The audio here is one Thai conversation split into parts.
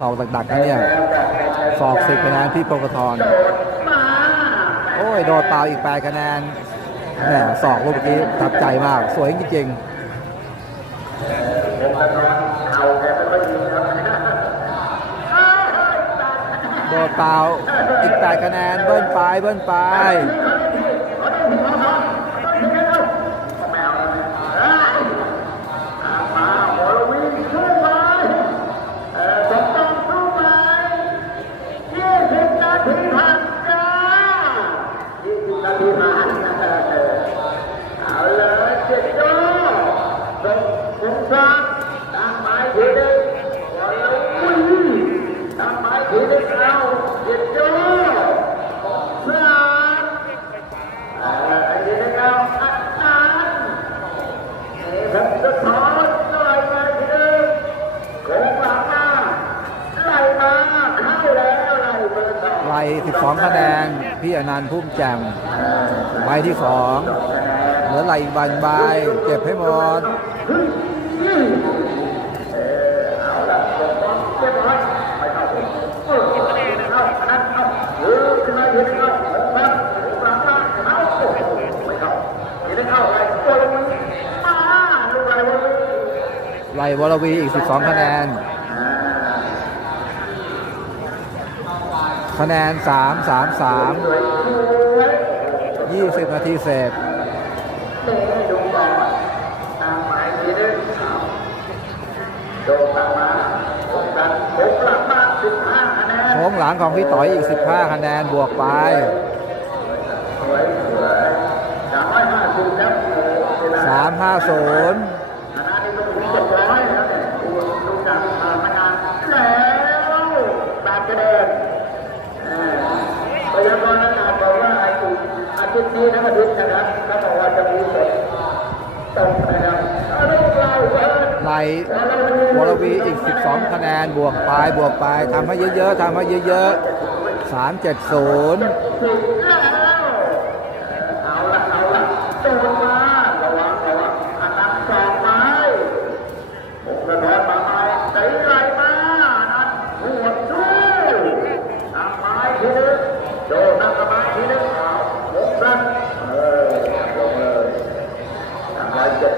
สอกดักๆนะเนี่ยสอกสิบคะแนนพี่โปกทรโอ้ยโดดเปล่าอีกแปดคะแนนแหมสอกลูกเมื่อกี้ประทับใจมาก สวยจริงๆโดดเปล่าอีกแปดคะแนนเบิ้ลไปเบิ้ลไป เอาเลยเจ็ดโจ้ส่งสงสารตามหมายทีหนึ่งวันละอุ้ยตามหมายทีหนึ่งเอาเจ็ดโจ้สามเอ่อไอ้ทีหนึ่งเอาอันนั้นนี่ครับสะท้อนไล่มาทีหนึ่งโค้งหลังมาไล่มาเข้าแล้วไล่เบอร์สอง ไล่12 คะแนน พี่อนันต์พุ่มแจ่มใบที่สองเหลือไหลอีกใบใบเก็บให้หมดเอรียบร้อยเรียอยไปเข้าผมเออเข้าอันนั้นเข้าเออขึ้นนสามครับผมหลังมาเข้าโอ้โหไม่เข้าไม่ได้เข้าอะไรโอ้ยมาลูกอะไรวะไล่วรวีอีก 12 คะแนน คะแนน 3 3 3 20 นาทีเสร็จเตะให้ดูก่อนตามหมายทีนึงโดนตามมาผมกันผมหลังมาสิบห้าคะแนนโค้งหลังของพี่ต่อยอีก 15 คะแนนบวกไปสวยสวยสามร้อยห้าสิบครับเวลา350 อาลูกเราเพิ่มไล่วรวีอีก 12 คะแนน บวกไป บวกไป ทำให้เยอะ ๆ ทำให้เยอะ ๆ 370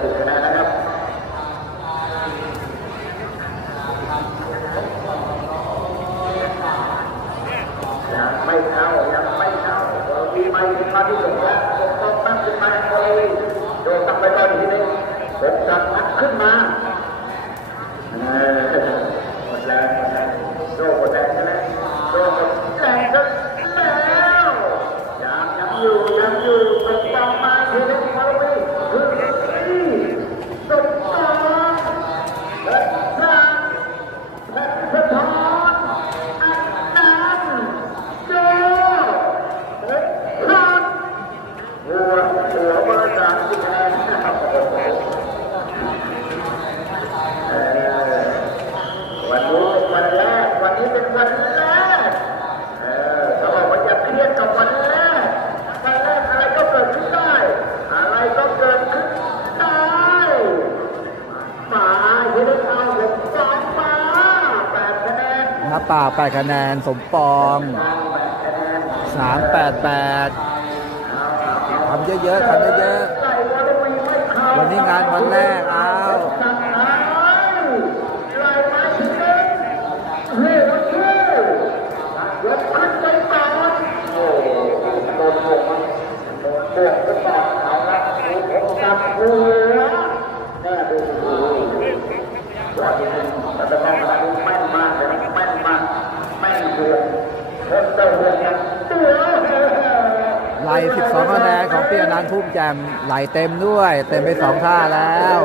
Yeah. คะแนนสมปอง 388ทำเยอะๆทำเยอะๆวันนี้งานวันแรกเอา ไหล12คะแนนของพี่อนันต์พุ่มแจมไหลเต็มด้วย เต็มไปสองท่าแล้ว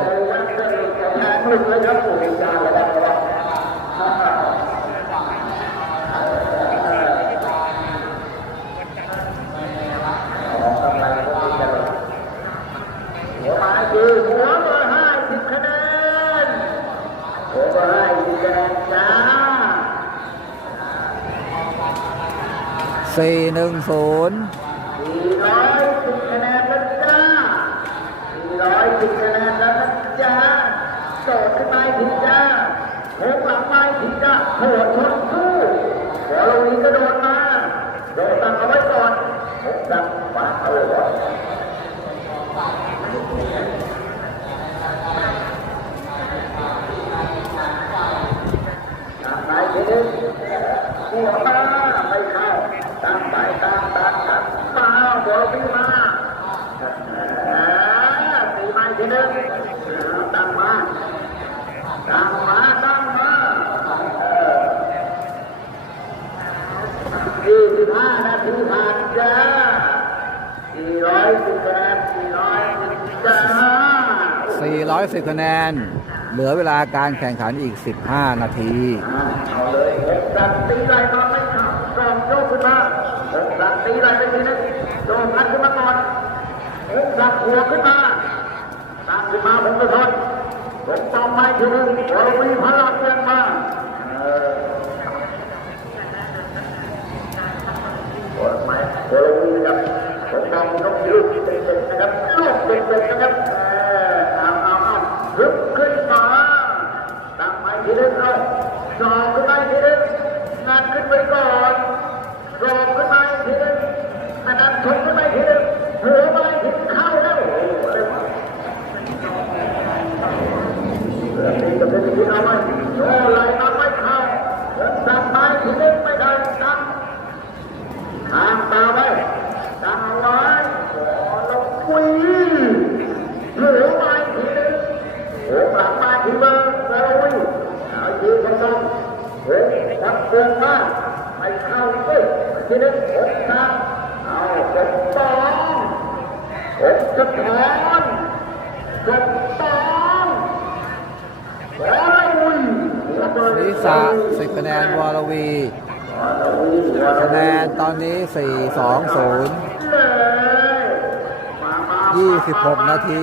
สี่หนึ่งศูนย์สี่ร้อยสิบคะแนนแล้วจ้าสี่ร้อยสิบคะแนนแล้วจ้าโสดขึ้นไปถึงจ้าโหงหลังไปถึงจ้าโหดชนสู้บอลลูนี้ก็โดนมาโดนตังเอาไว้ก่อนผมจังขวาเอาไว้ก่อน 30คะแนน เหลือเวลาการแข่งขันอีก 15 นาทีเอาเลยดันตีไหลมาไม่ครับรองโยกขึ้นมาดันตีไหลไปทีนึงโยกดขึ้นมาก่อนดันหัวขึ้นมาดันขึ้นมาผมก็ทนผมตองไม้ทีนึงเรามีพลังเพียงมาหัวไม้เรามีกับผมตองนกยืดเป็นๆนะครับลูกเป็นๆนะครับ ขึ้นไปก่อนรอขึ้นมาอีกทีนึงอันนั้นชน ศูนยี่สิบหกนาที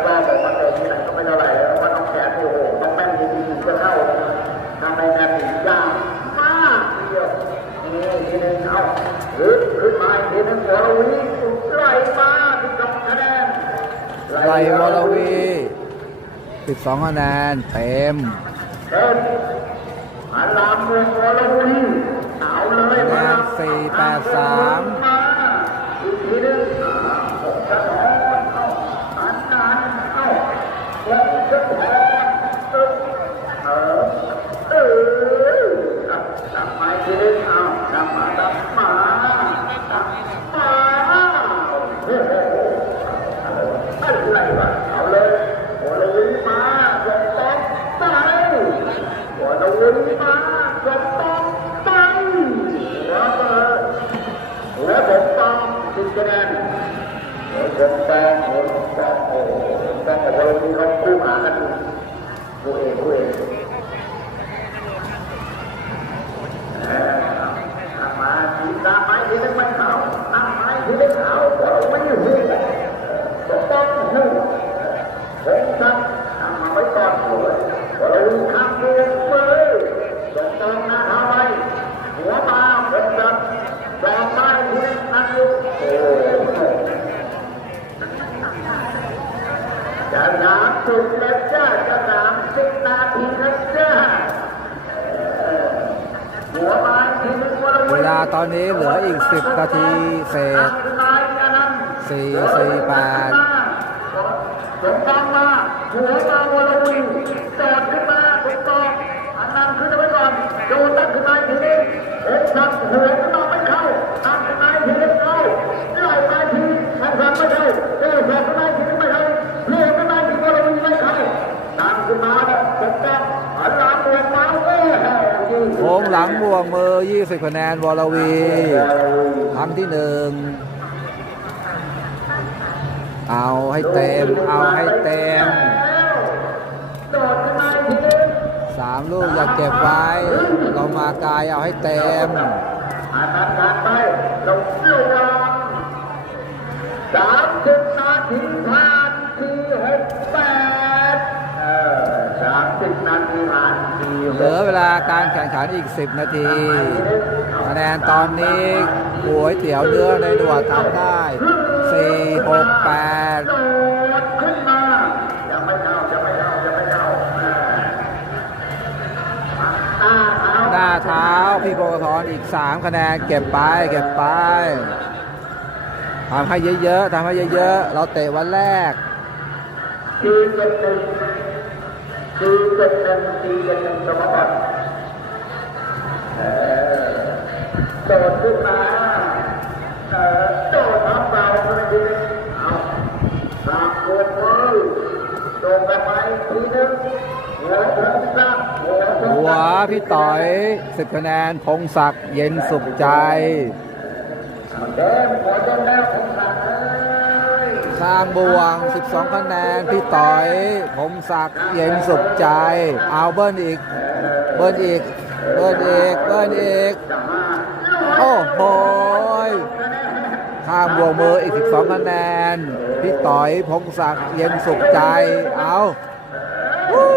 เอาลึกขึ้นมาเดนวรวีไหลมาสิบสองคะแนนไล่วอลวี12คะแนนเต็มเป็นมาลามเมืองวอลวีเอาเลยมาสี่แปดสาม นแตกหนแตกเออแตกเรามีคนคู่หากันผู้เองผู้เอง ตอนนี้เหลืออีก 10 นาทีเศษ4-4-8สี่แปดสมดังมาหัวมาวอลวีแอดขึ้นมาเป็นกองอันนั้นขึ้นไปก่อนโดนตั้งขึ้นมาถึงนี้ผมนับหัว มือ 20 คะแนนวรวี ครั้งที่หนึ่งเอาให้เต็ม เอาให้เต็มสามลูกอย่าเก็บไว้ เรามากายเอาให้เต็มผ่านผ่านผ่านไปลงลงวางสามสิบนาทีผ่านทีหกแปดเออสามสิบนาทีผ่าน เหลือเวลาการแข่งขันอีก 10 นาทีคะแนนตอนนี้ก๋วยเตี๋ยวเนื้อในหนวดทำได้ 4 6โดดขึ้นมายังไม่เข้ายังไม่เข้ายังไม่เข้าอ่าตาเท้า8หน้าเท้าพี่โปกทอนอีก 3 คะแนนเก็บไปเก็บไปทำให้เยอะๆทำให้เยอะๆ เราเตะวันแรก สี่เจ็ดหนึ่งสี่เจ็ดหนึ่งสี่เจ็ดหนึ่งสมบัติเออโดดขึ้นมาเออโดดทับเราไปทีนึงเอาสามคนมือโดดกันไปทีนึงหัวผมซักหัวผมหัวพี่ต่อย10คะแนนพงศักดิ์เย็นสุขใจเดินหัวจนแล้วผมซักเอ้ย สร้างบวง 12 คะแนน พี่ต่อยพงศักดิ์เย็นสุขใจ เอาเบิ้ลอีก เบิ้ลอีก เบิ้ลอีก เบิ้ลอีก โอ้โหข้ามบวกมืออีก 12 คะแนน พี่ต่อย พงศักดิ์เย็นสุขใจ เอาวู้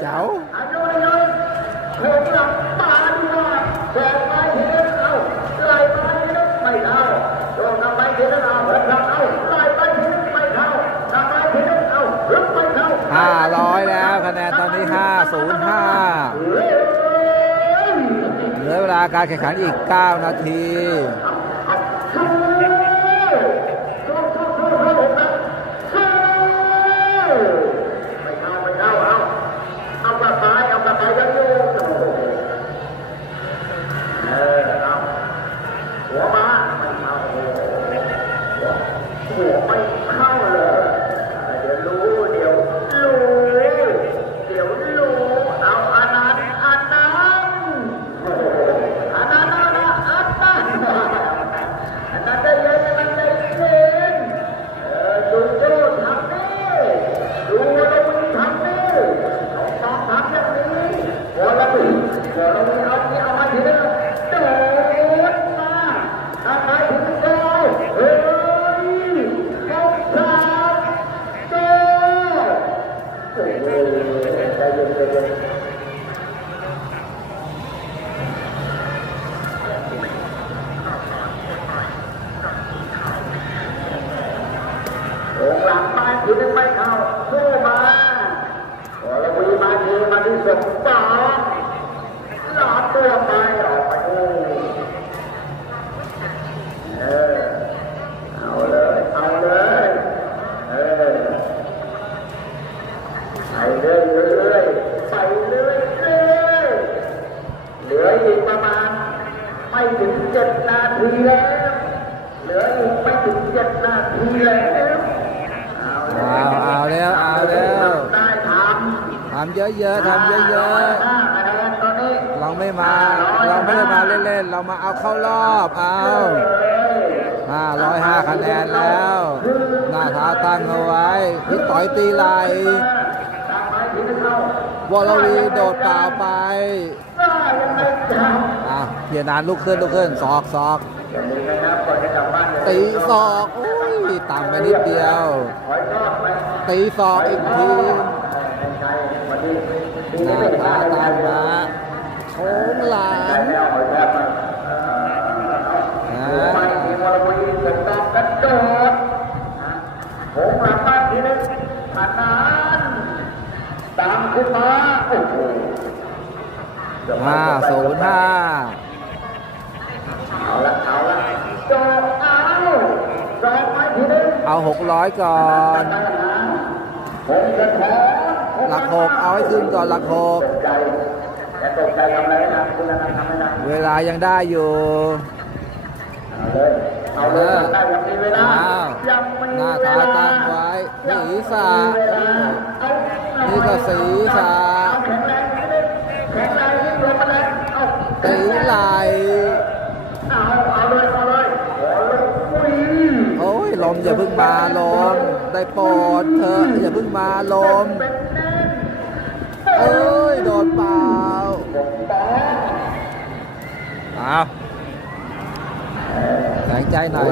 เจ๋าอายุเลยผมหลับตา การแข่งขันอีก 9 นาที สู้สู้สู้สู้สู้ผมนะสู้ไม่เข้าไม่เข้าเอาเอากระต่ายเอากระต่ายยังอยู่โอ้โหเออเอาหัวมาไม่เข้าโอ้โหหัวไม่เข้าเลยเดี๋ยวรู้เดี๋ยวรู้เดี๋ยวรู้เอาอันนั้นอันนั้นโอ้โหอันนั้นอันนั้นอันนั้นอันนั้นได้เย็นอันนั้นได้เย็นเออดูโจ้ทำนี่ดูวรวีทำนี่น้องน้องทำอย่างนี้วรวีวรวีเอาที่เอามาทีนึงโดดมาทำไมถึงได้เฮ้ยมองสามโจ้โอ้โหใจเย็นใจเย็น โองหลังมาทีนึงไม่เข้าสู้มาโอละวีมาทีมาที่สมสองหลอดตัวไปออกไปดูเออเอาเลยเอาเลยเออ ไปเรื่อยเรื่อยไปเรื่อยเรื่อยเหลืออีกประมาณไม่ถึงเจ็ดนาทีแล้ว เหลืออีกไม่ถึงเจ็ดนาทีแล้วเอาเอาแล้วเอาแล้วได้ททำเยอะำๆทำเยอะห้าคะแนนตอนนี้ๆเราไม่มาเราไม่ได้มาเล่นๆเรามาเอาเข้ารอบเอา505คะแนนแล้ว หน้าเท้าตั้งเอาไว้ พี่ต่อยตีไหลทำไมถึง เข้าวรวีโดดเปล่าไปได้ยังไงจ๊ะอะเฮียนานลุกขึ้นลุกขึ้นศอกศอกจะมีนะครับก่อกลับบ้านตีศอกโอ้ยต่ำไปนิดเดียวถอยรอบไปตีศอกอีกทีหน้าไม่ได้เท้าตั้งแล้มาโค้งหลังแล้วถอยรอบมาอ่ไม่ามีวรวีสมต้องกระโดดผมหลับบ้านทีนึงขนาดตา ขึ้นมาโอ้โหห้าศูนย์ห้าเอาละเอาละโดดเอาโดดไปทีนึงเอาหกร้อยก่อนผมจะแพ้หลักหกเอาให้ขึ้นก่อนหลักหกตกใจแต่ตกใจทำอะไรไม่ได้คุณนันทำไม่ได้เวลายังได้อยู่เอาเลยเอาเลยทำได้ยังมีเวลาอ้าวยังมีหน้าเวตาลาตั้งไว้ศีรษะเอาหอย นี่ก็สีสาสีลายโอ้ยลมอย่าพึ่งมาลมได้ปอดเธออย่าพึ่งมาลมเอ้ยโดนเปล่าอ้าวแข็งใจหน่อย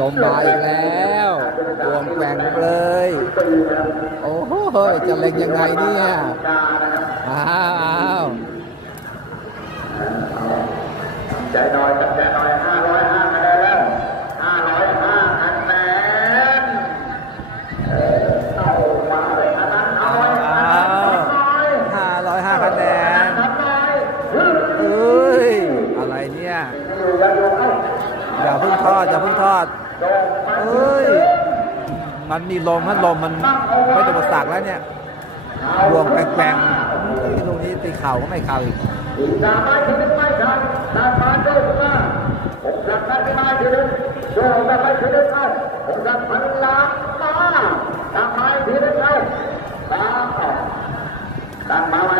ลมมาอีกแล้วดวงแกว่งเลย โอ้โหจะเล็งยังไงเนี่ย อ้าวใจหน่อยจับใจหน่อยห้าร้อยห้าคะแนนแล้วห้าร้อยห้าคะแนนเออเอามาเลยอันนั้นเอาไว้อันนั้นเอาไว้ ห้าร้อยห้าคะแนน ทำไม เอ้ย อะไรเนี่ย อยู่ยังอยู่เอ้า อย่าเพิ่งทอด อย่าเพิ่งทอด โดนไป เอ้ย มันมีลมมันลมมันไม่เป็นอุปสรรคแล้วเนี่ยดวงแกว่งๆที่ตรงนี้ตีเข่าก็ไม่เข่าอีกอีกสามไม้ถึงไม่ทันตามมาโดนมาผมรักนั้นไม่มาทีนึงโดนกันไปทีนึงเอ้าผมรักพันล้านมาตามมาทีนึงเอ้าตามเอ้าตามมาไว้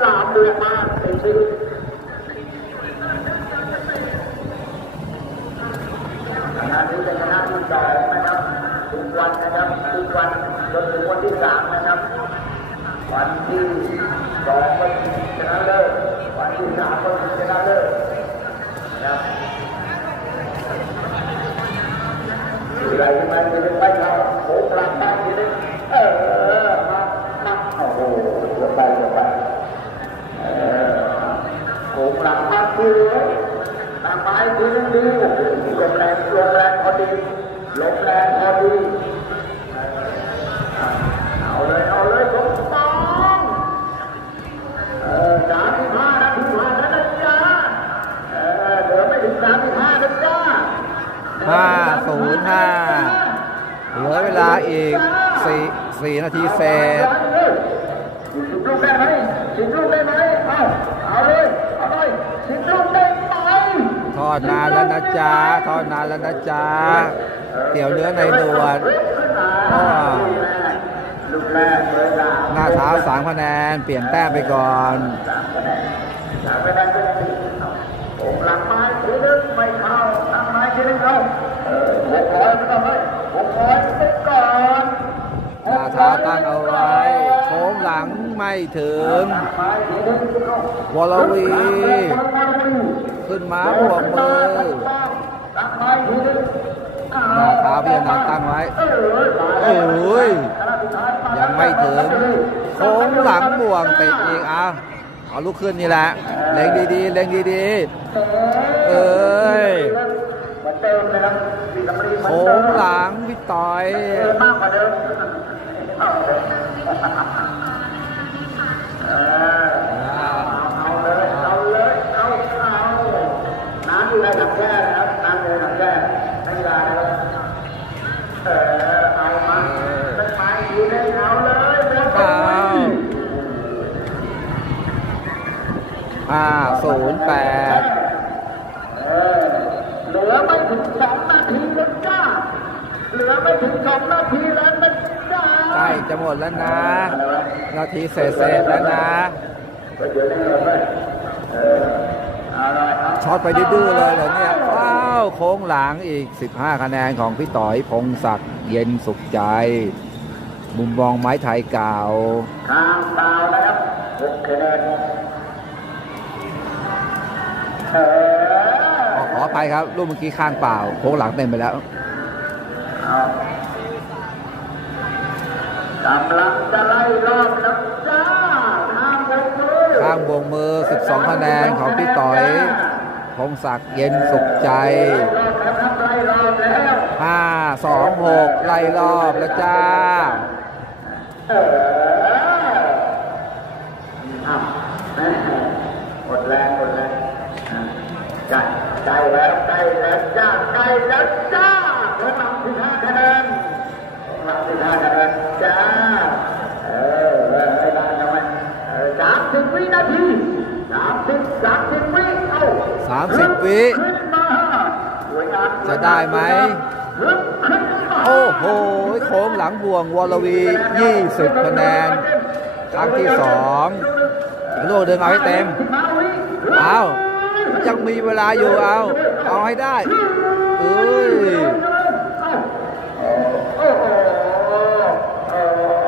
สามเดือนมาเป็นชีวิต คณะนี้เป็นคณะที่สองนะครับทุก วันนะครับทุกวันจนถึงวันที่สามนะครับ วันที่สองวันชนะเลิศวันที่สามวันชนะเลิศนะครับอะไรที่มันจะเป็นไม่เราโอ้ปลาตาทีนี้เออ สี่สี่นาทีเศษสิบลูกได้ไหมสิบลูกได้ไหมเอาเอาเลยเอาเลยสิบลูกได้ไหมทอดนานแล้วนะจ๊ะทอดนานแล้วนะจ๊ะเตี๋ยวเนื้อในนวลอ้าวลูกแรกเลยล่ะหน้าเท้าสามคะแนน เปลี่ยนแต้มไปก่อนสามคะแนนสามคะแนนก็ยังดีผมหลังไม้ทีนึงไม่เข้าหลังไม้ทีนึงเข้าเออหกร้อยไม่ต้องให้หกร้อยไปก่อน หน้าตั้งเอาไว้โค้งหลังไม่ถึงหลังไม้ทีนึงเข้าวรวี ขึ้นมาบวกมือหลังไม้ทีนึงหน้าเท้าพี่นันต์ตั้งไว้ออโอ้ยยังไม่ถึง โค้งหลังบ่วงติดอีกเอาเอาลุกขึ้นนี่แหละ เล็งดีๆ เล็งดีๆ เอ้ยเหมือนเดิมเลยครับสีกำลีเหมือนโค้เดิงมหลังพี่ต่อย อาเลยเออเอาเลยเอาเลยเอาเอาน้ำอยู่ในถังแช่ครับน้ำอยู่ในถังแช่ไม่ไรนะครับเออเอามาต้นไม้อยู่ในเอาเลยเอาห้าศูนย์แปดเหลือไม่ถึงสองนาทีแล้วจ้า เหลือไม่ถึงสองนาที จ้าใกล้จะหมดแล้วนะ นาทีเศษๆแล้วนะเดี๋ยวได้เงินไหมเออเอาเลยเอาช็อตไปดื้อๆเลยเหรอเนี่ยว้าวโค้งหลังอีก 15 คะแนนของพี่ต่อยพงศักดิ์เย็นสุขใจ มุมมองไม้ไทยเก่าข้างเปล่านะครับหกคะแนนเออขอขอไปครับ รูปเมื่อกี้ข้างเปล่าโค้งหลังเต็มไปแล้วเอากำลังจะไล่รอบแล้วจ้าทางบนมือข้างบวงมือ 12 คะแนนของพี่ต่อยพงศักดิ์เย็นสุขใจไล่รอบแล้วครับไล่รอบแล้ว5 2 6ไล่รอบแล้วจ้าเอออ้าวแม่หมดแรงหมดแรงอะใกล้ใกล้แล้วใกล้แล้วจ้าใกล้แล้วจ้าเพิ่มนำสิบห้าคะแนนเพิ่มนำ สิบห้าจ้าเออเออไม่ได้ทำไมสามสิบวินาทีสามสิบสามสิบวิเอ้า30วิขึ้นมสวยงามจะได้ไหมโอ้โหโค้งหลังบ่วงวรวี 20คะแนนครั้งที่2ลูกเดินเอาให้เต็มเอายังมีเวลาอยู่เอาเอาให้ได้เอ้ย โอ้โหเออ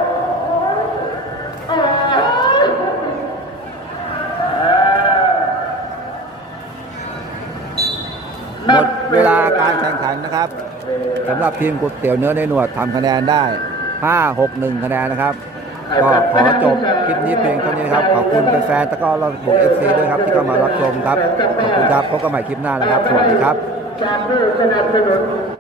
หมด เวลาการแข่งขันนะครับสำหรับทีมก๋วยเตี๋ยวเนื้อในหนวดทำคะแนนได้ 5 6 1 คะแนนนะครับ ก็ขอจบคลิปนี้เพียงเท่านี้นะครับ ขอบคุณแฟนๆตะก้อเราบวกเอฟซีด้วยครับ ที่เข้ามารับชมครับ ขอบคุณครับพบกันใหม่คลิปหน้านะครับ สวัสดีครับ